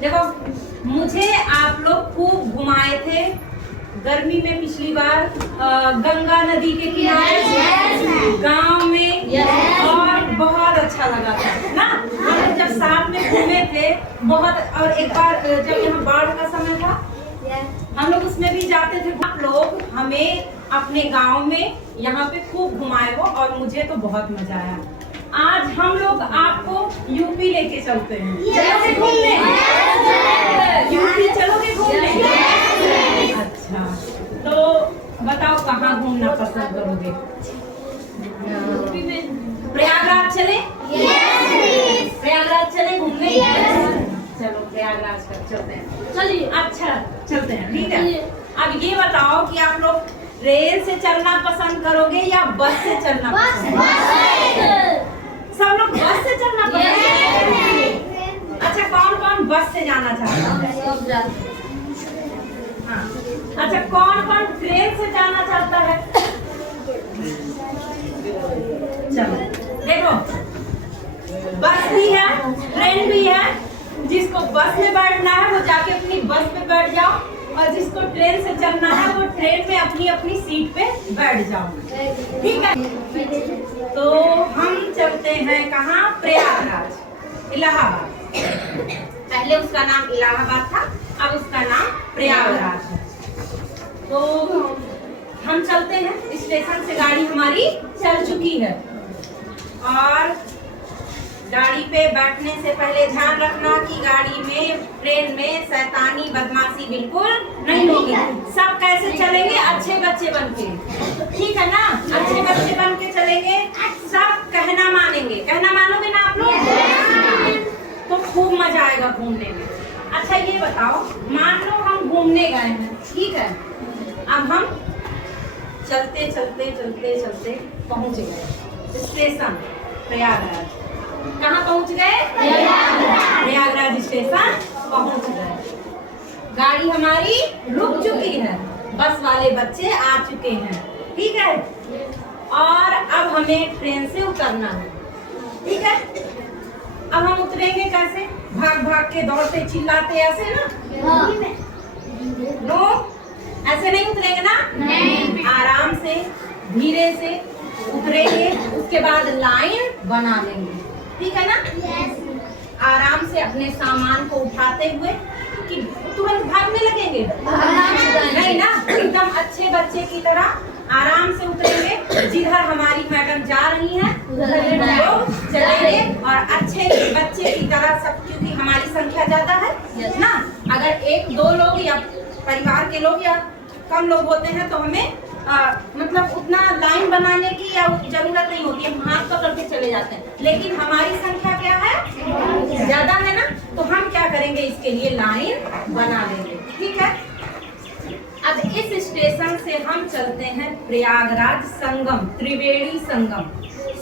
देखो, मुझे आप लोग खूब घुमाए थे गर्मी में पिछली बार गंगा नदी के किनारे गांव में और बहुत अच्छा लगा था ना। हम जब साथ में घूमे थे बहुत, और एक बार जब यहाँ बाढ़ का समय था हम लोग उसमें भी जाते थे। आप लोग हमें अपने गांव में यहाँ पे खूब घुमाए हो और मुझे तो बहुत मजा आया। आज हम लोग आपको यूपी लेके चलते हैं। चलोगे घूमने? यूपी चलोगे घूमने? अच्छा, तो बताओ कहाँ घूमना पसंद करोगे? प्रयागराज चले? प्रयागराज चले घूमने? चलो प्रयागराज का चलते हैं। चलिए, अच्छा चलते हैं, ठीक है। अब ये बताओ कि आप लोग ट्रेन से चलना पसंद करोगे या बस से चलना पसंद? सब लोग बस से चलना पसंद करोगे? अच्छा, कौन कौन बस से जाना चाहता है? हाँ, अच्छा, कौन कौन ट्रेन से जाना चाहता है? चलो देखो, बस भी है, ट्रेन भी है। जिसको बस में बैठना है वो जाके अपनी बस में बैठ जाओ, और जिसको ट्रेन से चलना है वो ट्रेन में अपनी अपनी सीट पे बैठ जाओ, ठीक है। तो हम चलते हैं कहाँ? प्रयागराज, इलाहाबाद। पहले उसका नाम इलाहाबाद था, अब उसका नाम प्रयागराज है। तो हम चलते हैं, स्टेशन से गाड़ी हमारी चल चुकी है, और गाड़ी पे बैठने से पहले ध्यान रखना कि गाड़ी में, ट्रेन में शैतानी बदमाशी बिल्कुल नहीं होगी। सब कैसे चलेंगे? अच्छे बच्चे बन के, ठीक है ना? अच्छे बच्चे बन के चलेंगे, सब कहना मानेंगे। कहना मानोगे ना आप लोग? तो खूब मजा आएगा घूमने में। अच्छा, ये बताओ, मान लो हम घूमने गए हैं, ठीक है। अब हम चलते चलते चलते चलते पहुंच गए स्टेशन प्रयागराज। कहाँ पहुंच गए? प्रयागराज स्टेशन पहुंच गए। गाड़ी हमारी रुक चुकी है, बस वाले बच्चे आ चुके हैं, ठीक है। और अब हमें ट्रेन से उतरना है, ठीक है। अब हम उतरेंगे कैसे? भाग भाग के, दौड़ते, चिल्लाते, ऐसे ना? नो, ऐसे नहीं उतरेंगे ना। नहीं। आराम से, धीरे से उतरेंगे, उसके बाद लाइन बना लेंगे, ठीक है ना। आराम से अपने सामान को उठाते हुए, कि तुरंत भागने लगेंगे नहीं ना, एकदम अच्छे बच्चे की तरह आराम से उतरेंगे। जिधर हमारी मैडम जा रही हैं उधर लोग चलेंगे, और अच्छे बच्चे की तरह सब, क्योंकि हमारी संख्या ज्यादा है ना। अगर एक दो लोग या परिवार के लोग या कम लोग होते हैं तो हमें मतलब उतना लाइन बनाने की या जरूरत नहीं होती है, हम हाथ पकड़ के चले जाते हैं। लेकिन हमारी संख्या क्या है? ज्यादा है ना, तो हम क्या करेंगे? इसके लिए लाइन बना लेंगे, ठीक है। अब इस स्टेशन से हम चलते हैं प्रयागराज संगम, त्रिवेणी संगम।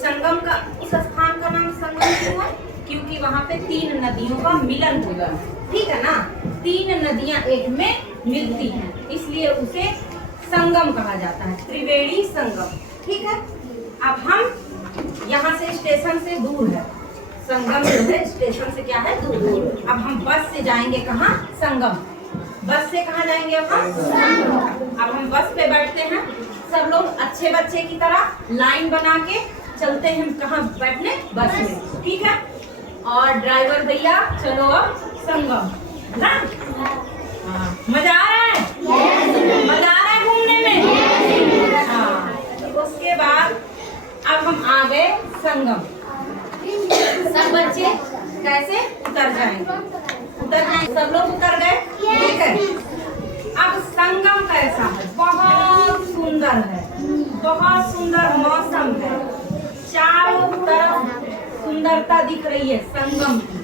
संगम का, उस स्थान का नाम संगम क्यों है? क्योंकि वहाँ पे 3 नदियों का मिलन होगा, ठीक है ना। 3 नदियाँ एक में मिलती हैं, इसलिए उसे संगम कहा जाता है, त्रिवेणी संगम, ठीक है। अब हम यहाँ से स्टेशन से दूर है, संगम जो है स्टेशन से क्या है? दूर। अब हम बस से जाएंगे कहाँ? संगम। बस से कहाँ जाएंगे अब हम? संगम। अब हम बस पे बैठते हैं, सब लोग अच्छे बच्चे की तरह लाइन बना के चलते हैं कहाँ बैठने? बस में, ठीक है। और ड्राइवर भैया चलो अब संगम ना। मजा आ रहा है? मजा आ रहा है घूमने में? हाँ। उसके बाद अब हम आ गए संगम। सब बच्चे कैसे उतर जाएंगे? सब लोग उतर गए, ठीक है। अब संगम कैसा है? बहुत सुंदर है, बहुत सुंदर मौसम है, चारों तरफ सुंदरता दिख रही है संगम की,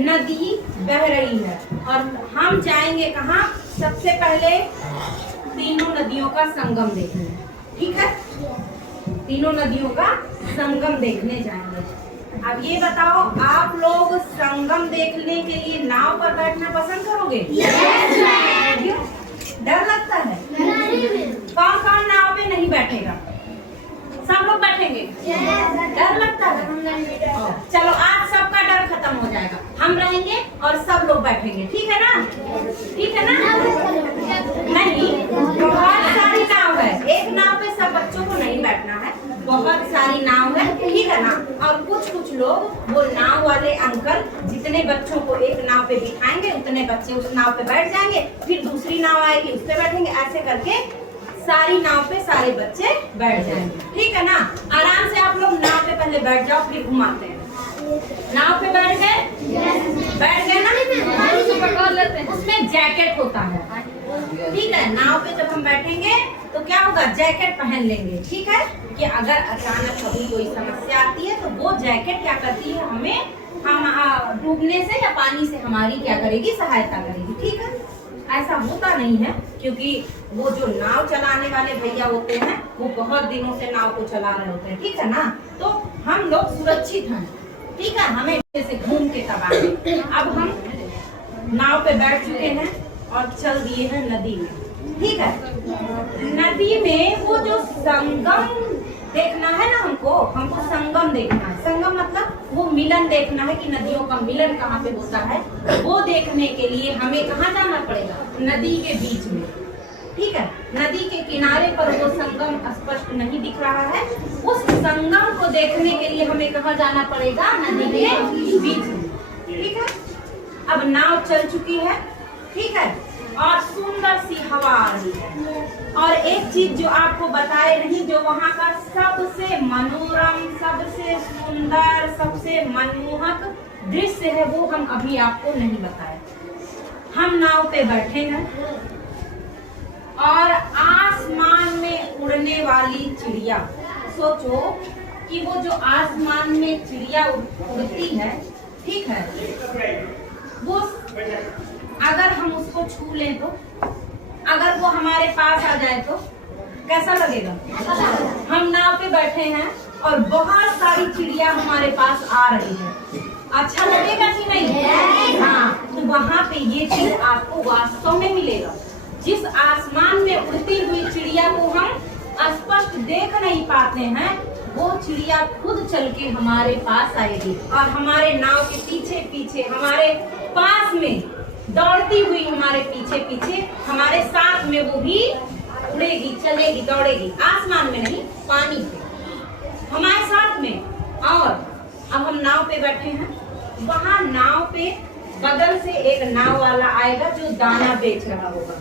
नदी बह रही है। और हम जाएंगे कहाँ? सबसे पहले तीनों नदियों का संगम देखने, ठीक है। तीनों नदियों का संगम देखने जाएंगे। अब ये बताओ, आप लोग संगम देखने के लिए नाव पर बैठना पसंद करोगे? डर लगता है? कौन कौन नाव पे नहीं बैठेगा? सब लोग बैठेंगे? डर लगता है? चलो आज सबका डर खत्म हो जाएगा, हम रहेंगे और सब लोग बैठेंगे, ठीक है ना? ठीक है ना? नहीं, बहुत सारी नाव है, एक नाव पे सब बच्चों को नहीं बैठना है, बहुत सारी नाव है, ठीक है ना? और कुछ कुछ लोग वो नाव वाले अंकल जितने बच्चों को एक नाव पे बिठाएंगे उतने बच्चे उस नाव पे बैठ जाएंगे, फिर दूसरी नाव आएगी उस पे बैठेंगे, ऐसे करके सारी नाव पे सारे बच्चे बैठ जाएंगे, ठीक है ना? आराम से आप लोग नाव पे पहले बैठ जाओ, फिर घुमाते हैं। नाव पे बैठ गए? बैठ गए ना? उसमें जैकेट होता है, ठीक है? नाव पे जब हम बैठेंगे तो क्या होगा, जैकेट पहन लेंगे, ठीक है? कि अगर अचानक कभी कोई समस्या आती है तो वो जैकेट क्या करती है, हमें हम डूबने से या पानी से हमारी क्या करेगी, सहायता करेगी, ठीक है? ऐसा होता नहीं है क्योंकि वो जो नाव चलाने वाले भैया होते हैं वो बहुत दिनों से नाव को चला रहे होते हैं, ठीक है ना? तो हम लोग सुरक्षित हैं, ठीक है? हमें से घूम के तब आए। अब हम नाव पे बैठ चुके हैं और चल दिए हैं नदी में, ठीक है? नदी में वो जो संगम देखना है ना, हमको संगम देखना है। संगम मतलब वो मिलन देखना है कि नदियों का मिलन कहाँ पे होता है, वो देखने के लिए हमें कहाँ जाना पड़ेगा, नदी के बीच में, ठीक है? नदी के किनारे पर वो संगम स्पष्ट नहीं दिख रहा है, उस संगम को देखने के लिए हमें कहाँ जाना पड़ेगा, नदी के बीच में, ठीक है? अब नाव चल चुकी है, ठीक है? और सुंदर सी हवा आ रही है। और एक चीज जो आपको बताए नहीं, जो वहाँ का सबसे मनोरम, सबसे सुंदर, सबसे मनमोहक दृश्य है वो हम अभी आपको नहीं बताए। हम नाव पे बैठे हैं और आसमान में उड़ने वाली चिड़िया, सोचो कि वो जो आसमान में चिड़िया उड़ती है, ठीक है? वो अगर हम उसको छू लें तो, अगर वो हमारे पास आ जाए तो कैसा लगेगा? हम नाव पे बैठे हैं और बहुत सारी चिड़िया हमारे पास आ रही है, अच्छा लगेगा कि नहीं? हाँ, तो वहाँ पे ये चीज आपको वास्तव में मिलेगा। जिस आसमान में उड़ती हुई चिड़िया को हम स्पष्ट देख नहीं पाते हैं, वो चिड़िया खुद चल के हमारे पास आएगी और हमारे नाव के पीछे पीछे, हमारे पास में दौड़ती हुई, हमारे पीछे पीछे, हमारे साथ में वो भी उड़ेगी, चलेगी, दौड़ेगी, आसमान में नहीं, पानी पे हमारे साथ में। और अब हम नाव पे बैठे हैं, वहाँ नाव पे बगल से एक नाव वाला आएगा जो दाना बेच रहा होगा,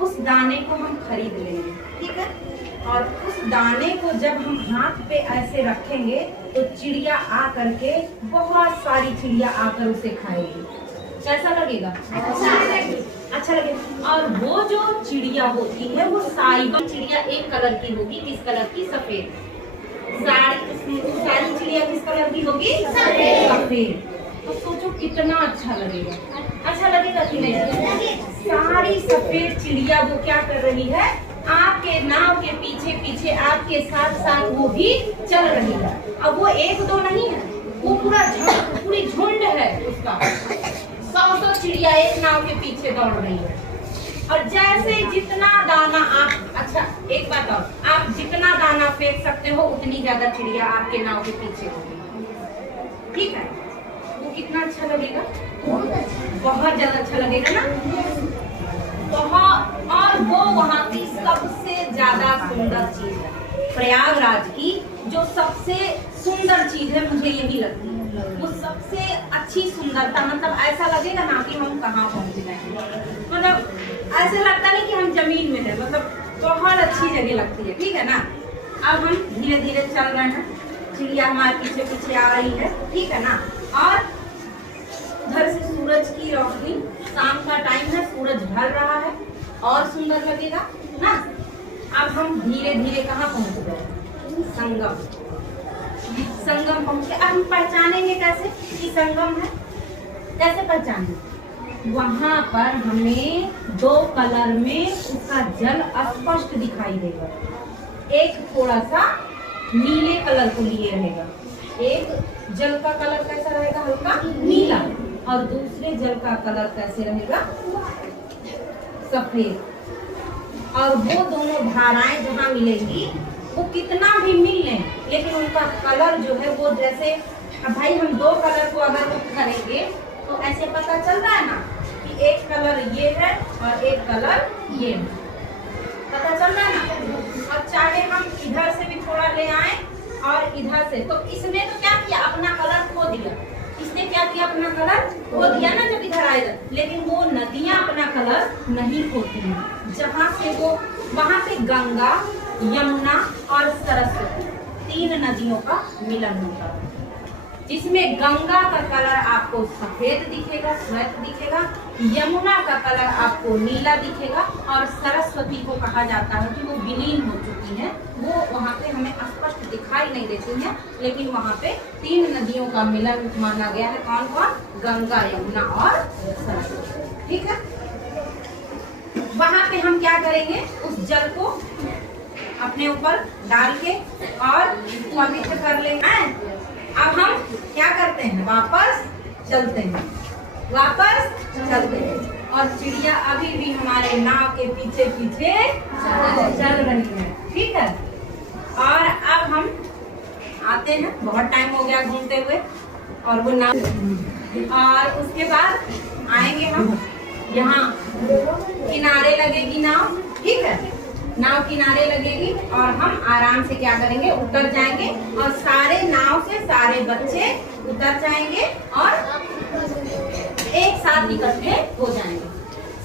उस दाने को हम खरीद लेंगे, ठीक है? और उस दाने को जब हम हाथ पे ऐसे रखेंगे तो चिड़िया आ करके, बहुत सारी चिड़िया आकर उसे खाएगी। कैसा लगेगा? अच्छा लगेगा। और वो जो चिड़िया होती है वो साइबर चिड़िया एक कलर की होगी, किस कलर की? सफेद। सारी चिड़िया किस कलर की होगी? सफेद। तो सोचो कितना अच्छा लगेगा, अच्छा लगेगा कि नहीं? सारी सफेद चिड़िया वो क्या कर रही है, आपके नाव के पीछे पीछे, आपके साथ साथ वो भी चल रही है। अब वो एक दो नहीं है, वो पूरी झुंड है उसका, 100 चिड़िया एक नाव के पीछे दौड़ रही है। और जैसे जितना दाना आप, अच्छा एक बात और, आप जितना दाना फेंक सकते हो उतनी ज्यादा चिड़िया आपके नाव के पीछे होगी, ठीक है? वो कितना अच्छा लगेगा, बहुत ज्यादा अच्छा लगेगा ना? बहुत। और वो वहाँ की सबसे ज्यादा सुंदर चीज है, प्रयागराज की जो सबसे सुंदर चीज है, मुझे यही लगती है वो सबसे अच्छी सुंदरता। मतलब ऐसा लगेगा ना कि हम कहाँ पहुँच गए, मतलब ऐसे लगता नहीं कि हम जमीन में है, मतलब बहुत अच्छी जगह लगती है, ठीक है ना? अब हम धीरे धीरे चल रहे हैं, चिड़िया हमारे पीछे पीछे आ रही है, ठीक है ना? और उधर से सूरज की रोशनी, शाम का टाइम है, सूरज ढल रहा है, और सुंदर लगेगा ना? अब हम धीरे धीरे कहाँ पहुँच गए? संगम। संगम पहुँचे। अब हम पहचानेंगे कैसे कि संगम है? कैसे पहचानेंगे? वहाँ पर हमें 2 कलर में उसका जल स्पष्ट दिखाई देगा। एक थोड़ा सा नीले कलर को लिए रहेगा, एक जल का कलर कैसा रहेगा? हल्का नीला। और दूसरे जल का कलर कैसे रहेगा? सफेद। और वो दोनों धाराएं जहाँ मिलेंगी वो कितना भी मिल लें, लेकिन उनका कलर जो है वो जैसे, अब भाई हम दो कलर को अगर मिक्स करेंगे तो ऐसे पता चल रहा है ना कि एक कलर ये है और एक कलर ये है, पता चल रहा है ना। और चाहे हम इधर से भी थोड़ा ले आए और इधर से, तो इसने तो क्या किया, अपना कलर खो दिया। इसने क्या किया, अपना कलर खो दिया ना जब इधर आएगा। लेकिन वो नदियां अपना कलर नहीं खोती हैं। जहाँ से वो, वहाँ पे गंगा, यमुना और सरस्वती 3 नदियों का मिलन होता है, जिसमें गंगा का कलर आपको सफेद दिखेगा, श्वेत दिखेगा, यमुना का कलर आपको नीला दिखेगा, और सरस्वती को कहा जाता है कि वो विलीन हो चुकी है, वो वहाँ पे हमें स्पष्ट दिखाई नहीं देती है, लेकिन वहाँ पे 3 नदियों का मिलन माना गया है। कौन कौन? गंगा, यमुना और सरस्वती। ठीक है, वहाँ पे हम क्या करेंगे, उस जल को अपने ऊपर डाल के और पवित्र कर लेंगे। अब हम क्या करते हैं, वापस चलते हैं, वापस चलते हैं, और चिड़िया अभी भी हमारे नाव के पीछे पीछे चल रही है। ठीक है, और अब हम आते हैं, बहुत टाइम हो गया घूमते हुए, और वो नाव, और उसके बाद आएंगे हम यहाँ, किनारे लगेगी नाव। ठीक है, नाव किनारे लगेगी और हम आराम से क्या करेंगे, उतर जाएंगे, और सारे नाव से सारे बच्चे उतर जाएंगे और एक साथ इकट्ठे हो जाएंगे।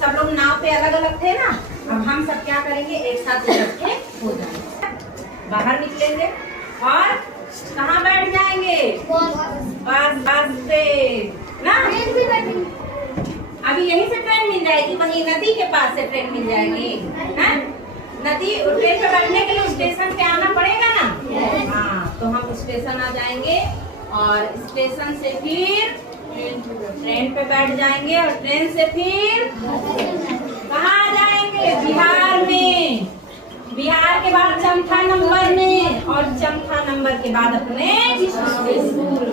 सब लोग नाव पे अलग अलग थे ना, अब हम सब क्या करेंगे, एक साथ इकट्ठे हो जाएंगे, बाहर निकलेंगे और कहाँ बैठ जाएंगे, बस पे ना। अभी यहीं से ट्रेन मिल जाएगी, वहीं नदी के पास से ट्रेन मिल जाएगी, है? नदी, ट्रेन पे बैठने के लिए स्टेशन पे आना पड़ेगा ना। हाँ, तो हम स्टेशन आ जाएंगे और स्टेशन से फिर ट्रेन पे बैठ जाएंगे, और ट्रेन से फिर कहाँ जाएंगे, बिहार में, बिहार के बाद चौथा नंबर में, और चौथा नंबर के बाद अपने स्कूल